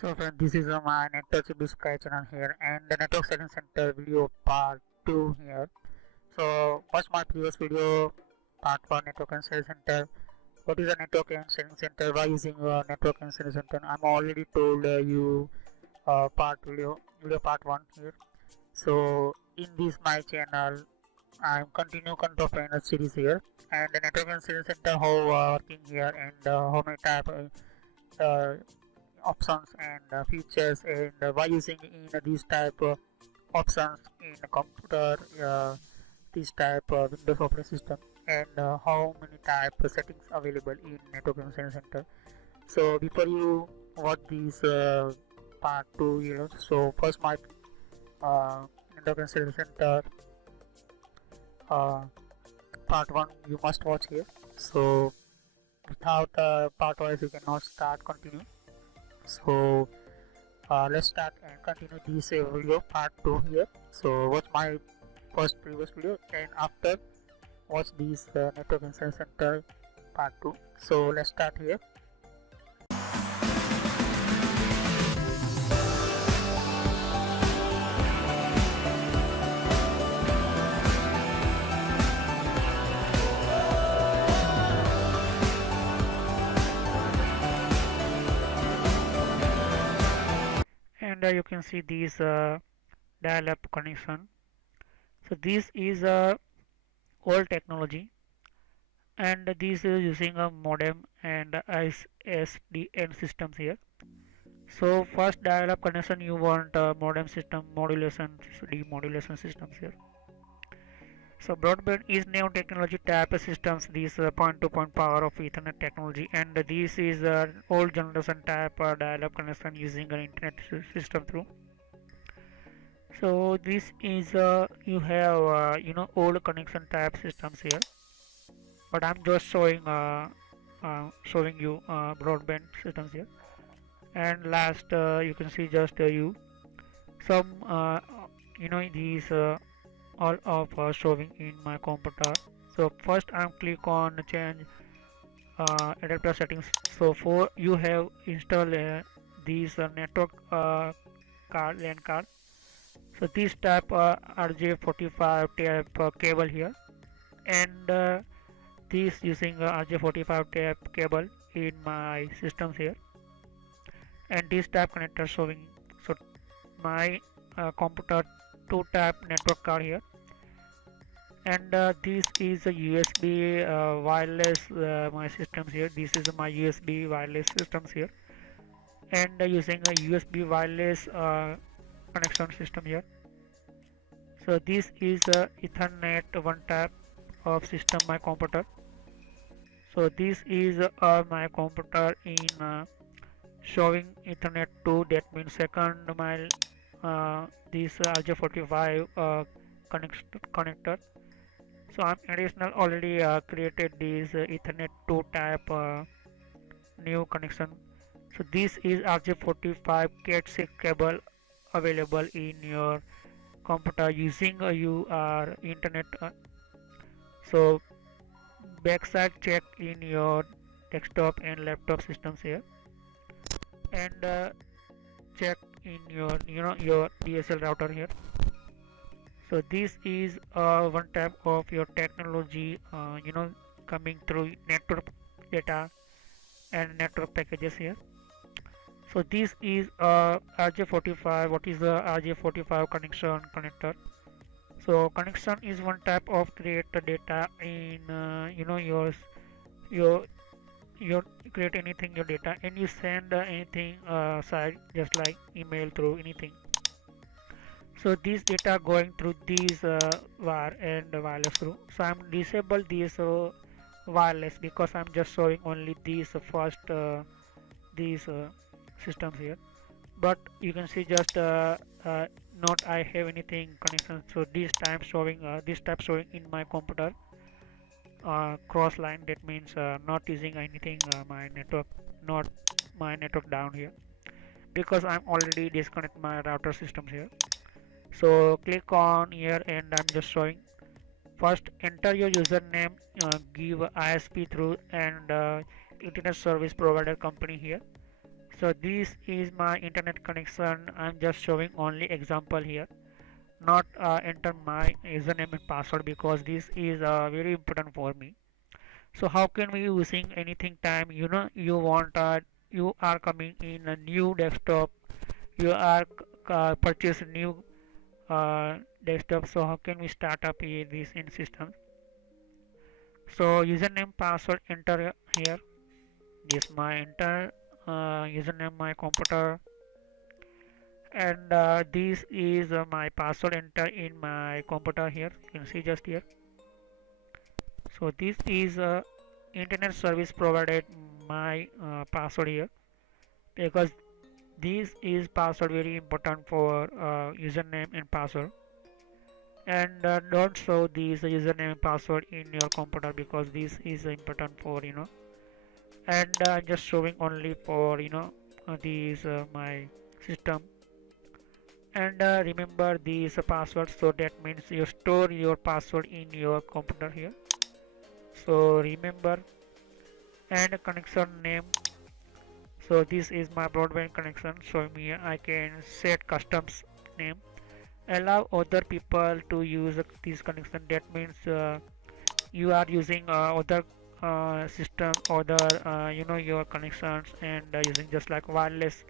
So friend, this is my network Sky channel here and the network settings center video part 2 here. So watch my previous video part 1 network and settings center. What is a network and settings center? Why using a network and settings center? I'm already told you part video part 1 here. So in this my channel I'm continue control panel series here and the network and settings center how working here and how many type options and features and why using in these type options in a computer, this type Windows operating system, and how many type settings available in network information center. So before you watch this part 2 here, so first my network information center uh, part 1 you must watch here. So without part 1 you cannot start continue. So let's start and continue this video part 2 here. So watch my first previous video and after watch this network insight center part 2. So let's start here. And you can see this dial-up connection. So this is a old technology and this is using a modem and SSDN systems here. So first dial-up connection you want modem system modulation demodulation systems here. So broadband is new technology type systems. This point-to-point power of Ethernet technology, and this is old generation type dial-up connection using an internet system through. So this is you have old connection type systems here, but I'm just showing you broadband systems here. And last you can see just you some these all of showing in my computer. So first I'm click on change adapter settings. So for you have installed these network card LAN card. So this type RJ45 type cable here, and this using RJ45 type cable in my systems here, and this type connector showing. So my computer 2 type network card here, and this is a USB wireless my systems here. This is my USB wireless systems here, and using a USB wireless connection system here. So this is a Ethernet one type of system my computer. So this is my computer in showing Ethernet 2, that means second mile this RJ45 connector. So I'm additional already created this Ethernet 2 type new connection. So this is RJ45 Cat6 cable available in your computer using your internet. So backside check in your desktop and laptop systems here, and check in your your DSL router here. So this is one type of your technology coming through network data and network packages here. So this is RJ45. What is the RJ45 connection connector? So connection is one type of create data in your your create anything your data, and you send anything side just like email through anything. So this data going through these wire and wireless through. So I'm disable this wireless because I'm just showing only these first these systems here, but you can see just not I have anything connection. So this time showing this type showing in my computer cross line, that means not using anything my network, not my network down here, because I'm already disconnect my router systems here. So click on here and I'm just showing. First enter your username, give ISP through and internet service provider company here. So this is my internet connection. I'm just showing only example here, not enter my username and password because this is very important for me. So how can we using anything time, you want you are coming in a new desktop, you are purchase new desktop. So how can we start up this in system? So username password enter here. This my enter username my computer, and this is my password enter in my computer here. You can see just here. So this is internet service provided my password here, because this is password very important for username and password. And don't show this username and password in your computer because this is important for and just showing only for these my system. And remember these passwords, so that means you store your password in your computer here. So remember, and connection name. So this is my broadband connection, so me I can set customs name, allow other people to use this connection. That means you are using other system, other your connections, and using just like wireless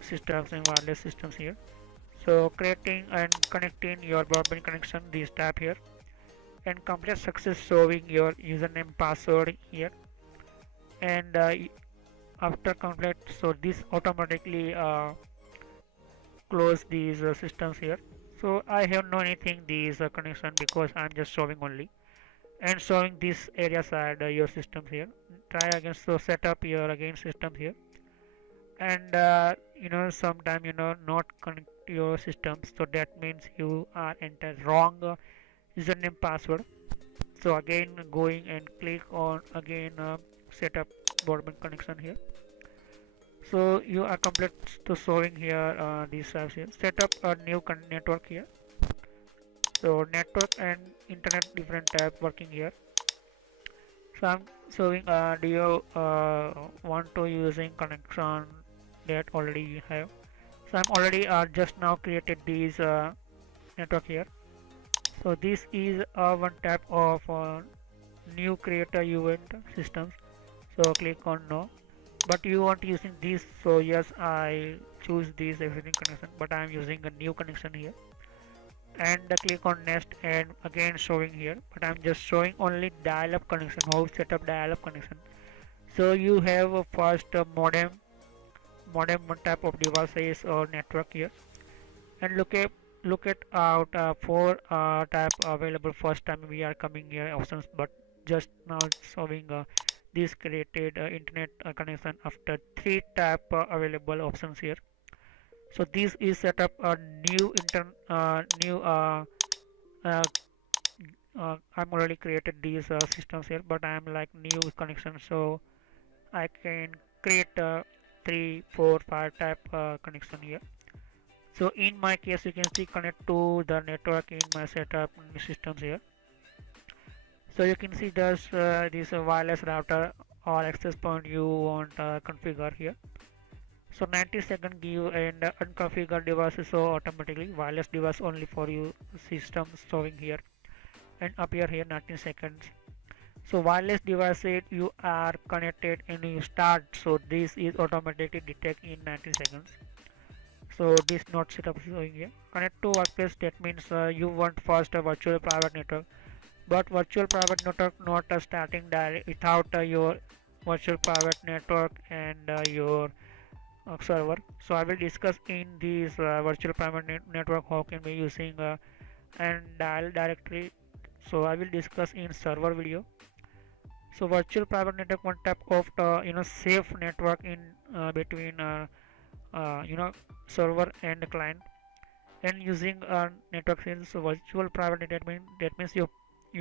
systems and wireless systems here. So creating and connecting your broadband connection, this tab here, and complete success showing your username password here. And after complete, so this automatically close these systems here. So I have no anything these connection because I'm just showing only and showing this area side your systems here. Try again, so set up your again system here. And sometime not connect your systems, so that means you are enter wrong username password. So again going and click on again set up broadband connection here. So you are complete to showing here these tabs here. Set up a new network here. So network and internet different tab working here. So I'm showing do you want to using connection that already you have. So I'm already just now created these network here. So this is one tab of new creator event systems. So click on no. But you want using this, so yes, I choose this existing connection, but I am using a new connection here. And click on next, and again showing here, but I'm just showing only dial-up connection, how to set up dial-up connection. So you have a first modem one type of devices or network here, and look at out four type available. First time we are coming here options, but just now it's showing this created internet connection after three type available options here. So this is set up a new uh, I'm already created these systems here, but I'm like new connection, so I can create 3 4 5 type connection here. So in my case you can see connect to the network in my setup systems here. So you can see there's this wireless router or access point you want configure here. So 90-second give and unconfigured devices, so automatically wireless device only for you system showing here and appear here 19 seconds. So wireless device you are connected and you start, so this is automatically detect in 90 seconds. So this not setup is showing here. Connect to workplace, that means you want first a virtual private network, but virtual private network not starting direct without your virtual private network and your server. So I will discuss in this virtual private network how can we using and dial directory. So I will discuss in server video. So virtual private network one type of safe network in between server and client, and using network sales. So virtual private network that means you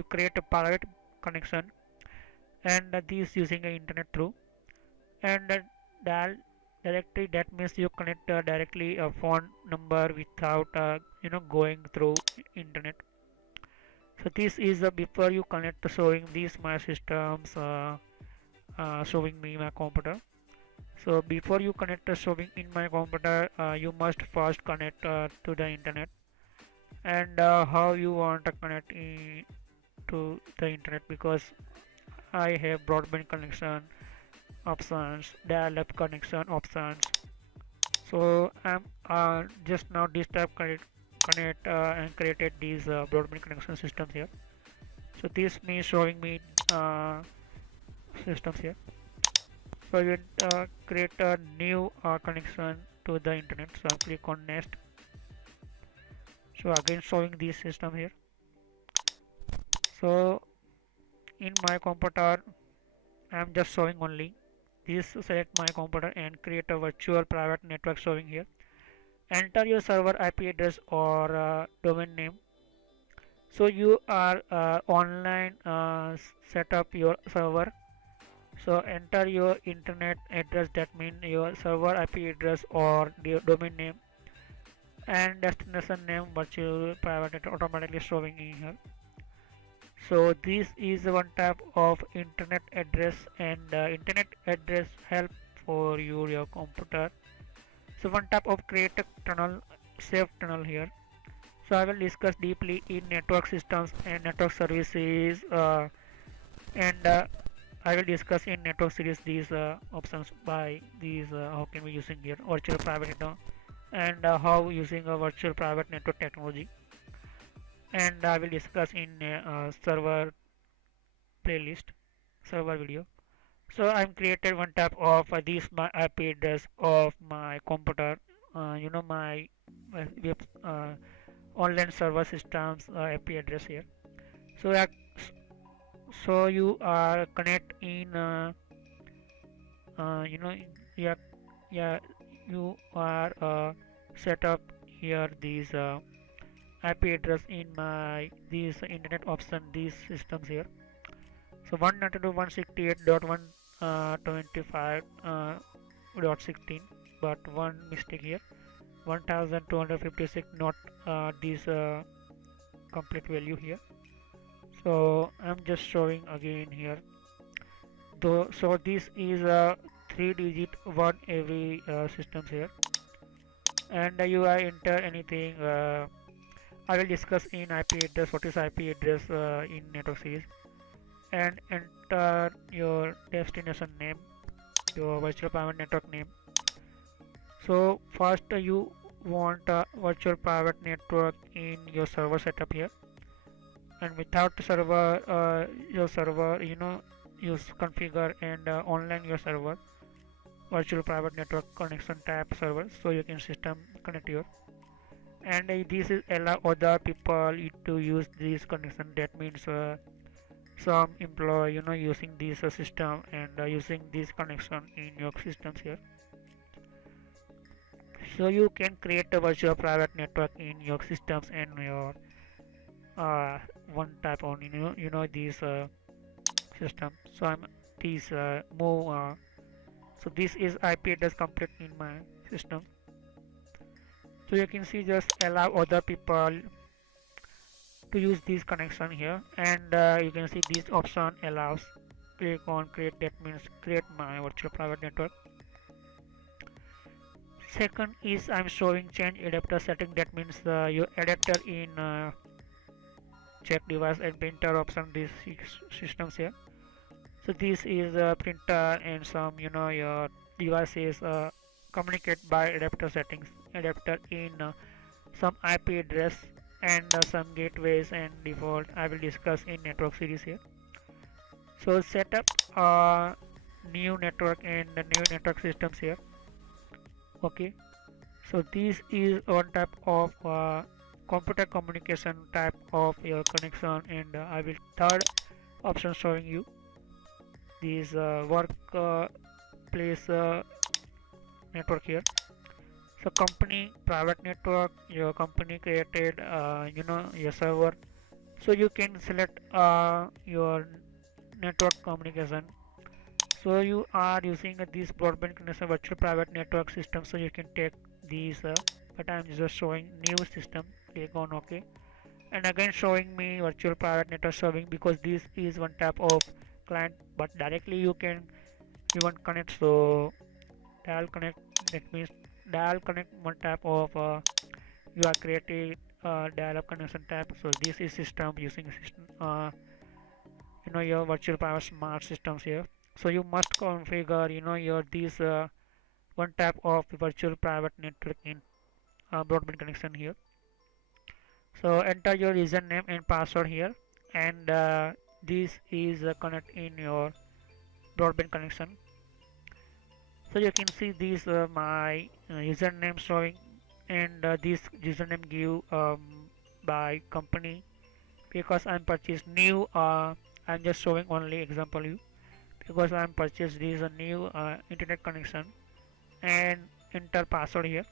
create a private connection, and this using a internet through, and dial directly, that means you connect directly a phone number without going through internet. So this is before you connect, showing these my systems showing me my computer. So before you connect the serving in my computer, you must first connect to the internet. And how you want to connect to the internet, because I have broadband connection options, dial-up connection options. So I'm just now this type connect and created these broadband connection systems here. So this means showing me uh, systems here. So you create a new connection to the internet. So I click on next. So again showing this system here. So in my computer I'm just showing only this. Select my computer and create a virtual private network showing here. Enter your server IP address or domain name. So you are online set up your server. So enter your internet address, that means your server IP address or the domain name, and destination name virtual private network automatically showing in here. So this is one type of internet address, and internet address help for your computer. So one type of create a tunnel, safe tunnel here. So I will discuss deeply in network systems and network services, and I will discuss in network series these options by these how can we using here virtual private network, and how using a virtual private network technology, and I will discuss in server playlist server video. So I'm created one type of this my IP address of my computer, my web online server systems IP address here. So so you are connect in you know yeah yeah you are set up here these IP address in my these internet option these systems here. So 192.168.125.16, but one mistake here, 1256 not this complete value here. So I'm just showing again here. Though, so this is a 3-digit one every systems here, and you are enter anything. I will discuss in IP address what is IP address in network series, and enter your destination name, your virtual private network name. So first you want a virtual private network in your server setup here, and without server your server use configure and online your server virtual private network connection type server, so you can system connect your, and this is allow other people to use this connection. That means some employee using this system and using this connection in your systems here. So you can create a virtual private network in your systems and your one type on this system. So I'm this move so this is IP address complete in my system. So you can see just allow other people to use this connection here, and you can see this option allows, click on create, that means create my virtual private network. Second is I'm showing change adapter setting, that means your adapter in check device and printer option these systems here. So this is a printer and some your devices communicate by adapter settings, adapter in some IP address and some gateways and default I will discuss in network series here. So set up new network and the new network systems here. Okay, so this is one type of computer communication type of your connection, and I will third option showing you this work place network here. So company private network, your company created your server, so you can select your network communication. So you are using this broadband connection virtual private network system, so you can take these but I'm just showing new system. Click on OK, and again showing me virtual private network serving, because this is one type of client, but directly you can even connect. So dial connect, that means dial connect one type of you are creating dial up connection type. So this is system using system your virtual private smart systems here. So you must configure your these one type of virtual private network in broadband connection here. So enter your username and password here, and this is connect in your broadband connection. So you can see this my username showing, and this username give by company, because I'm purchased new I'm just showing only example you, because I'm purchased this new internet connection, and enter password here.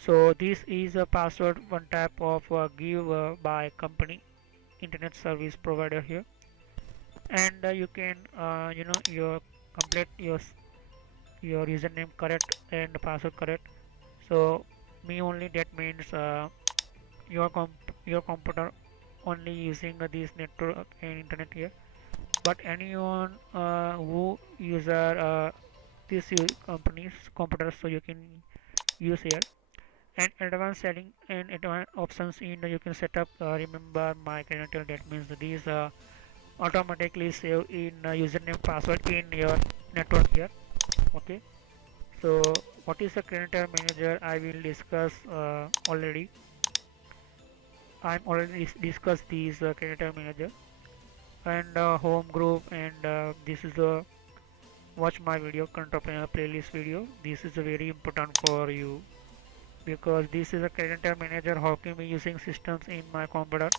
So this is a password one type of give by company internet service provider here, and you can your complete your username correct and password correct. So me only, that means your your computer only using this network and internet here, but anyone who user this company's computers, so you can use here. And advanced setting and advanced options in you can set up remember my credential, that means these automatically save in username password in your network here. Okay, so what is a credential manager, I will discuss already. I'm already discussed these credential manager and home group, and this is a watch my video control playlist video. This is very important for you, because this is a credential manager how can be using systems in my computer.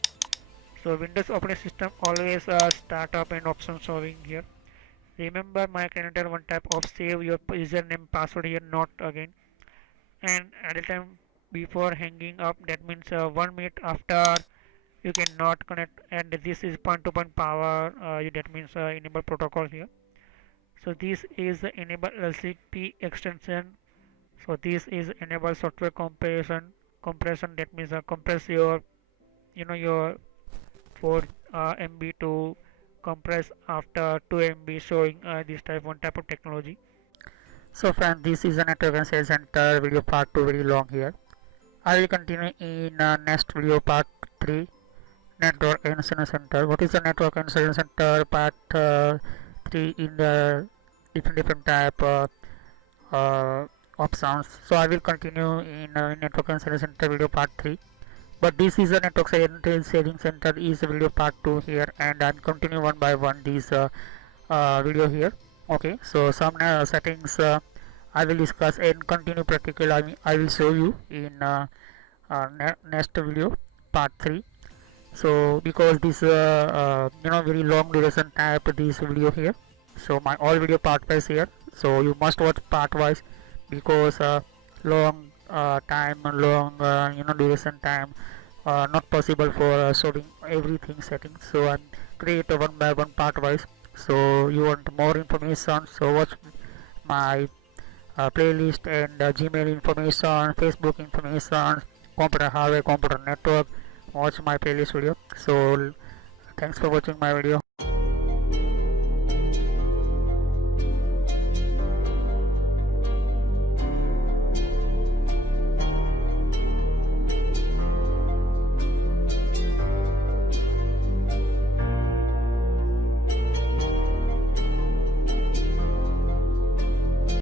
So Windows operating system always startup and option showing here. Remember my credential one type of save your username password here, not again. And at the time before hanging up, that means 1 minute after you cannot connect, and this is point-to-point power that means enable protocol here. So this is the enable LCP extension. So this is enable software compression, that means compress your your 4 MB to compress after 2 MB, showing this type of technology. So friends, this is a network and sales center video part 2, very long here. I will continue in next video part 3, network and sales center. What is the network and sales center part 3 in the different type options. So I will continue in network and sales center video part 3, but this is a network saving center is video part 2 here, and I'm continue one by one this video here. Okay, so some settings I will discuss and continue practical. I will show you in next video part 3. So because this very long duration type this video here, so my all video part wise here, so you must watch part wise, because long duration time not possible for showing everything settings. So I'm create one by one part wise. So you want more information, so watch my playlist and Gmail information, Facebook information, computer hardware, computer network. Watch my playlist video. So thanks for watching my video.